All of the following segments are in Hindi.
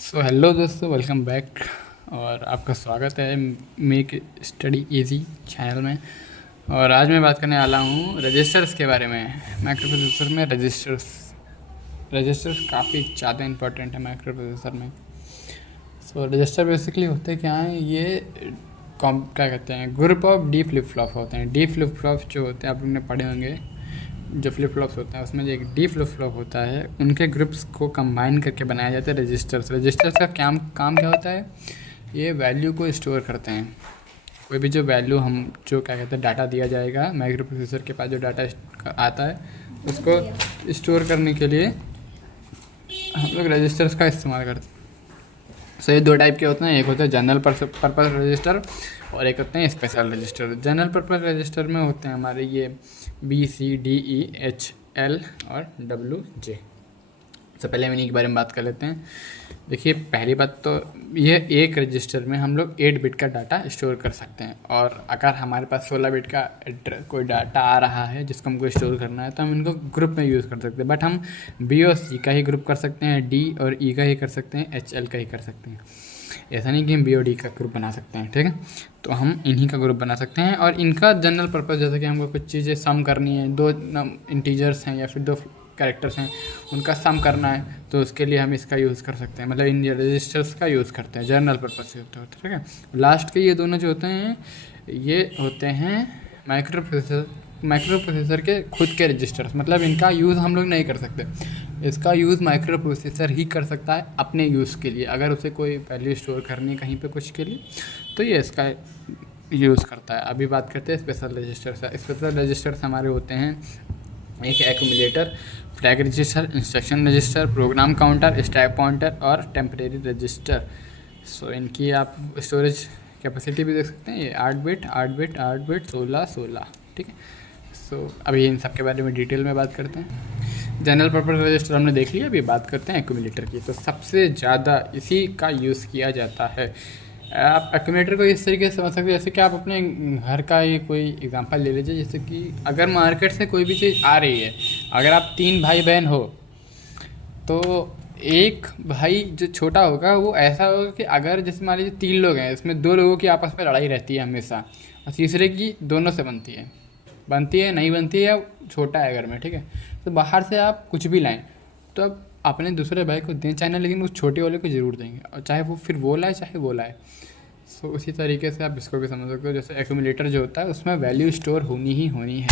सो हेलो दोस्तों, वेलकम बैक। और आपका स्वागत है मेक स्टडी इजी चैनल में। और आज मैं बात करने वाला हूँ रजिस्टर्स के बारे में। माइक्रो प्रोसेसर में रजिस्टर्स काफ़ी ज़्यादा इंपॉर्टेंट है माइक्रो प्रोसेसर में। सो रजिस्टर बेसिकली होते क्या हैं, ये क्या कहते हैं, group of D flip flop होते हैं। डी फ्लिप फ्लॉप जो होते हैं आप लोग ने पढ़े होंगे, जो फ्लिप फ्लॉप्स होते हैं उसमें जो एक डी फ्लिप फ्लॉप होता है, उनके ग्रुप्स को कंबाइन करके बनाया जाता है रजिस्टर्स। रजिस्टर्स का काम क्या होता है, ये वैल्यू को स्टोर करते हैं। कोई भी जो वैल्यू हम जो क्या कहते हैं डाटा दिया जाएगा, माइक्रो प्रोसेसर के पास जो डाटा आता है उसको स्टोर करने के लिए हम लोग रजिस्टर्स का इस्तेमाल करते हैं। सो ये दो टाइप के होते हैं, एक होता है जनरल पर्पस रजिस्टर और एक होते हैं special register. General purpose register में होते हैं हमारे ये BCDEHL और WJ। सबसे पहले हम इन्हीं के बारे में बात कर लेते हैं। देखिए, पहली बात तो ये एक रजिस्टर में हम लोग 8 बिट का डाटा स्टोर कर सकते हैं। और अगर हमारे पास 16 बिट का कोई डाटा आ रहा है जिसको हमको स्टोर करना है तो हम इनको ग्रुप में यूज़ कर सकते हैं। बट हम B और C का ही ग्रुप कर सकते हैं, D और E का ही कर सकते हैं, HL का ही कर सकते हैं। ऐसा नहीं कि हम B और D का ग्रुप बना सकते हैं, ठीक है। तो हम इन्हीं का ग्रुप बना सकते हैं। और इनका जनरल पर्पस, जैसे कि हमको कुछ चीज़ें सम करनी है, दो इंटीजर्स हैं या फिर दो कैरेक्टर्स हैं, उनका सम करना है, तो उसके लिए हम इसका यूज़ कर सकते हैं। मतलब इन रजिस्टर्स का यूज़ करते हैं, जनरल पर्पस से होते हैं, ठीक है। लास्ट के ये दोनों जो होते हैं ये होते हैं माइक्रो प्रोसेसर के खुद के रजिस्टर्स। मतलब इनका यूज़ हम लोग नहीं कर सकते, इसका यूज़ माइक्रो प्रोसेसर ही कर सकता है अपने यूज़ के लिए। अगर उसे कोई वैल्यू स्टोर करनी है कहीं पे कुछ के लिए तो ये इसका यूज़ करता है। अभी बात करते हैं स्पेशल रजिस्टर्स। स्पेशल रजिस्टर्स हमारे होते हैं एक accumulator, flag register, instruction register, program counter, stack pointer और टेम्परेरी रजिस्टर। सो इनकी आप स्टोरेज कैपेसिटी भी देख सकते हैं, ये 8 बिट 16 16, ठीक है। सो अभी इन सब के बारे में डिटेल में बात करते हैं। जनरल पर्पस रजिस्टर हमने देख लिया, अभी बात करते हैं एक्यूमुलेटर की। तो सबसे ज़्यादा इसी का यूज़ किया जाता है। आप एक्यूमुलेटर को इस तरीके से समझ सकते हैं, जैसे कि आप अपने घर का ही कोई एग्जांपल ले लीजिए। जैसे कि अगर मार्केट से कोई भी चीज़ आ रही है, अगर आप 3 भाई बहन हो तो एक भाई जो छोटा होगा वो ऐसा होगा कि अगर जैसे मान लीजिए 3 लोग हैं, इसमें 2 लोगों की आपस में लड़ाई रहती है हमेशा, और तीसरे की दोनों से बनती है नहीं बनती है, छोटा है घर में, ठीक है। तो बाहर से आप कुछ भी लाएं तो अब अपने दूसरे भाई को दें चाहे ना, लेकिन उस छोटे वाले को ज़रूर देंगे, और चाहे वो फिर वो लाए चाहे वो लाए। सो उसी तरीके से आप इसको भी समझ सकते हो। जैसे एक्यूमुलेटर जो होता है उसमें वैल्यू स्टोर होनी है,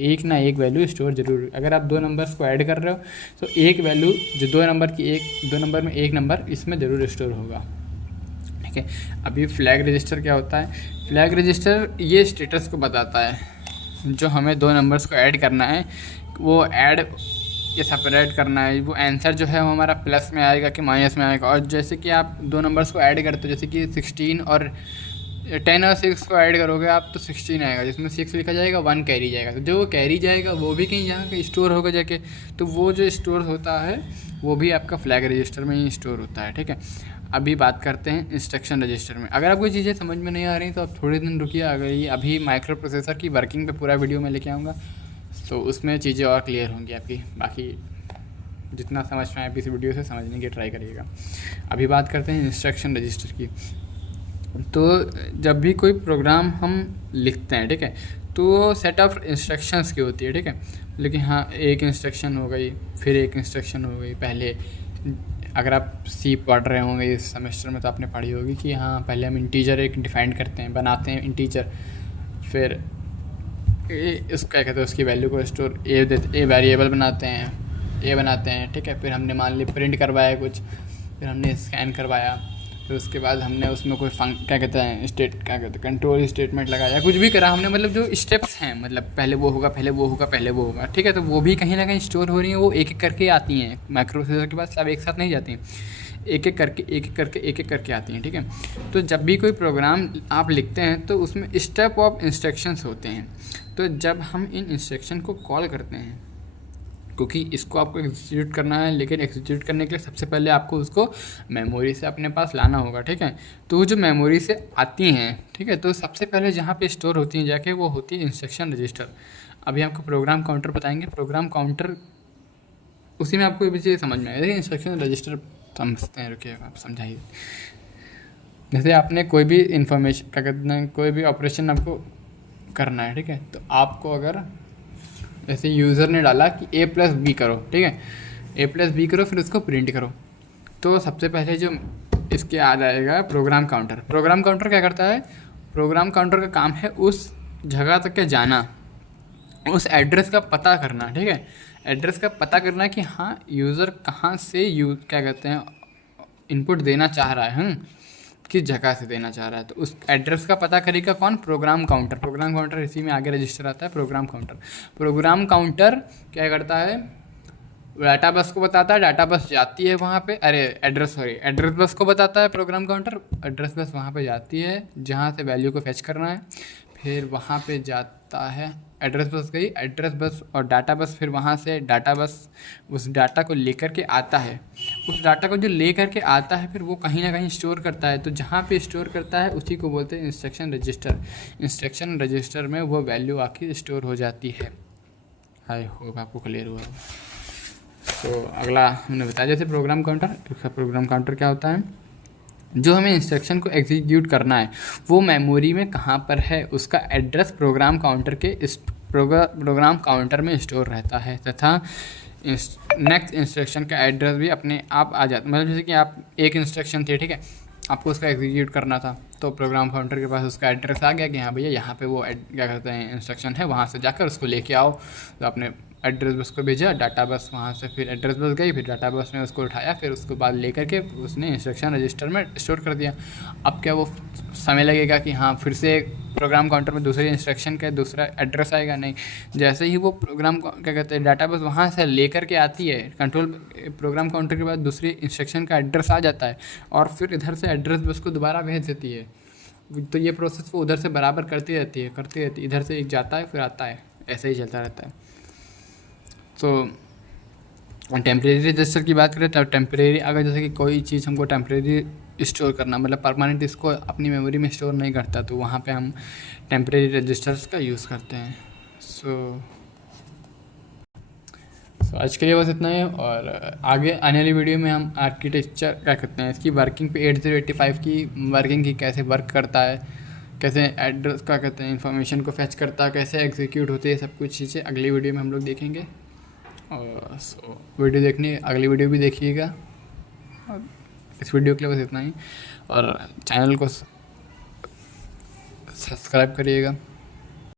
एक ना एक वैल्यू स्टोर जरूर। अगर आप 2 नंबर्स को ऐड कर रहे हो तो एक वैल्यू जो 2 नंबर में एक नंबर इसमें ज़रूर स्टोर होगा, ठीक है। अभी फ्लैग रजिस्टर क्या होता है, फ्लैग रजिस्टर ये स्टेटस को बताता है। जो हमें 2 नंबर्स को ऐड करना है वो ऐड ये सेपरेट करना है, वो आंसर जो है वो हमारा प्लस में आएगा कि माइनस में आएगा। और जैसे कि आप 2 नंबर्स को ऐड करते हो, जैसे कि 16 और 10 और 6 को ऐड करोगे आप तो 16 आएगा, जिसमें 6 लिखा जाएगा, 1 कैरी जाएगा। तो जो वो कैरी जाएगा वो भी कहीं जहाँ कहीं स्टोर होगा जाके, तो वो जो स्टोर होता है वो भी आपका फ्लैग रजिस्टर में ही स्टोर होता है, ठीक है। अभी बात करते हैं इंस्ट्रक्शन रजिस्टर में। अगर आपको चीज़ें समझ में नहीं आ रही तो आप थोड़े दिन रुकिए, अगर ये अभी माइक्रो प्रोसेसर की वर्किंग पे पूरा वीडियो में लेके आऊँगा तो उसमें चीज़ें और क्लियर होंगी आपकी। बाकी जितना समझ में आए आप इस वीडियो से समझने की ट्राई करिएगा। अभी बात करते हैं इंस्ट्रक्शन रजिस्टर की। तो जब भी कोई प्रोग्राम हम लिखते हैं, ठीक है, तो वो सेट ऑफ इंस्ट्रक्शंस की होती है, ठीक है। लेकिन हाँ, एक इंस्ट्रक्शन हो गई, फिर एक इंस्ट्रक्शन हो गई। पहले अगर आप C पढ़ रहे होंगे इस सेमेस्टर में तो आपने पढ़ी होगी कि हाँ, पहले हम इंटीजर एक डिफाइन करते हैं, बनाते हैं इंटीजर, फिर उसका क्या कहते हैं उसकी वैल्यू को स्टोर ए वेरिएबल बनाते हैं, ठीक है। फिर हमने मान ली प्रिंट करवाया कुछ, फिर हमने स्कैन करवाया, फिर उसके बाद हमने उसमें कोई क्या कहते हैं कंट्रोल स्टेटमेंट लगाया, कुछ भी करा हमने। मतलब जो स्टेप्स हैं, मतलब पहले वो होगा, ठीक है। तो वो भी कहीं ना कहीं स्टोर हो रही हैं, वो एक एक करके आती हैं माइक्रो प्रोसेसर के पास, सब एक साथ नहीं जाती हैं, एक एक करके आती हैं, ठीक है। तो जब भी कोई प्रोग्राम आप लिखते हैं तो उसमें स्टेप ऑफ इंस्ट्रक्शंस होते हैं। तो जब हम इन इंस्ट्रक्शन को कॉल करते हैं, क्योंकि इसको आपको एग्जीक्यूट करना है, लेकिन एग्जीक्यूट करने के लिए सबसे पहले आपको उसको मेमोरी से अपने पास लाना होगा, ठीक है। तो वो जो मेमोरी से आती हैं, ठीक है, तो सबसे पहले जहाँ पे स्टोर होती हैं जाके वो होती है इंस्ट्रक्शन रजिस्टर। अभी आपको प्रोग्राम काउंटर बताएंगे, प्रोग्राम काउंटर उसी में आपको ये भी चीज़ समझ में आएगी। इंस्ट्रक्शन रजिस्टर समझते हैं, रुकिए आप समझाइए। जैसे आपने कोई भी इंफॉर्मेशन, क्या कहते हैं, कोई भी ऑपरेशन आपको करना है, ठीक है, तो आपको अगर जैसे यूज़र ने डाला कि a+b करो, ठीक है, a+b करो, फिर उसको प्रिंट करो, तो सबसे पहले जो इसके आ जाएगा प्रोग्राम काउंटर। प्रोग्राम काउंटर क्या करता है, प्रोग्राम काउंटर का काम है उस जगह तक के जाना, उस एड्रेस का पता करना, ठीक है, एड्रेस का पता करना कि हाँ यूज़र कहाँ से क्या कहते हैं इनपुट देना चाह रहा है, किस जगह से देना चाह रहा है, तो उस एड्रेस का पता करेगा कौन, प्रोग्राम काउंटर। प्रोग्राम काउंटर इसी में आगे रजिस्टर आता है, प्रोग्राम काउंटर। प्रोग्राम काउंटर क्या करता है, डाटा बस को बताता है, डाटा बस जाती है वहाँ पे, एड्रेस बस को बताता है प्रोग्राम काउंटर, एड्रेस बस वहाँ पे जाती है जहाँ से वैल्यू को फेच करना है, फिर वहाँ पे जाता है, एड्रेस बस गई, एड्रेस बस और डाटा बस, फिर वहाँ से डाटा बस उस डाटा को लेकर के आता है, उस डाटा को जो लेकर के आता है फिर वो कहीं ना कहीं स्टोर करता है, तो जहाँ पे स्टोर करता है उसी को बोलते हैं इंस्ट्रक्शन रजिस्टर। इंस्ट्रक्शन रजिस्टर में वो वैल्यू आके स्टोर हो जाती है। आई होप आपको क्लियर हुआ। तो अगला हमने बताया जैसे प्रोग्राम काउंटर। प्रोग्राम काउंटर क्या होता है, जो हमें इंस्ट्रक्शन को एग्जीक्यूट करना है वो मेमोरी में कहाँ पर है उसका एड्रेस प्रोग्राम काउंटर के इस प्रोग्राम काउंटर में स्टोर रहता है, तथा नेक्स्ट इंस्ट्रक्शन का एड्रेस भी अपने आप आ जाता है। मतलब जैसे कि आप एक इंस्ट्रक्शन थे, ठीक है, आपको उसका एग्जीक्यूट करना था, तो प्रोग्राम काउंटर के पास उसका एड्रेस आ गया कि हाँ भैया यहाँ पे वो क्या कहते हैं इंस्ट्रक्शन है, वहाँ से जाकर उसको लेके आओ। तो आपने एड्रेस बस को भेजा, डाटा बस वहाँ से फिर एड्रेस बस गई, फिर डाटा बस ने उसको उठाया, फिर उसको बाद लेकर के उसने इंस्ट्रक्शन रजिस्टर में स्टोर कर दिया। अब क्या वो समय लगेगा कि हाँ फिर से प्रोग्राम काउंटर में दूसरे इंस्ट्रक्शन का दूसरा एड्रेस आएगा? नहीं, जैसे ही वो प्रोग्राम क्या कहते हैं डाटा बस वहाँ से लेकर के आती है, कंट्रोल प्रोग्राम काउंटर के बाद दूसरी इंस्ट्रक्शन का एड्रेस आ जाता है और फिर इधर से एड्रेस बस को दोबारा भेज देती है। तो ये प्रोसेस वो उधर से बराबर करती रहती है, इधर से एक जाता है फिर आता है, ऐसे ही चलता रहता है। तो टेम्परेरी रजिस्टर की बात करें तो टेम्परेरी, अगर जैसे कि कोई चीज़ हमको टेम्परेरी स्टोर करना, मतलब परमानेंट इसको अपनी मेमोरी में स्टोर नहीं करता, तो वहाँ पे हम टेम्परेरी रजिस्टर्स का यूज़ करते हैं। सो आज के लिए बस इतना ही, और आगे आने वाली वीडियो में हम आर्किटेक्चर क्या कहते हैं इसकी वर्किंग पे 8085 की वर्किंग की कैसे वर्क करता है, कैसे एड्रेस का कहते हैं इन्फॉर्मेशन को फैच करता है, कैसे एग्जीक्यूट होती है, सब कुछ चीज़ें अगली वीडियो में हम लोग देखेंगे। और वीडियो देखने अगली वीडियो भी देखिएगा। और इस वीडियो के लिए बस इतना ही, और चैनल को सब्सक्राइब करिएगा।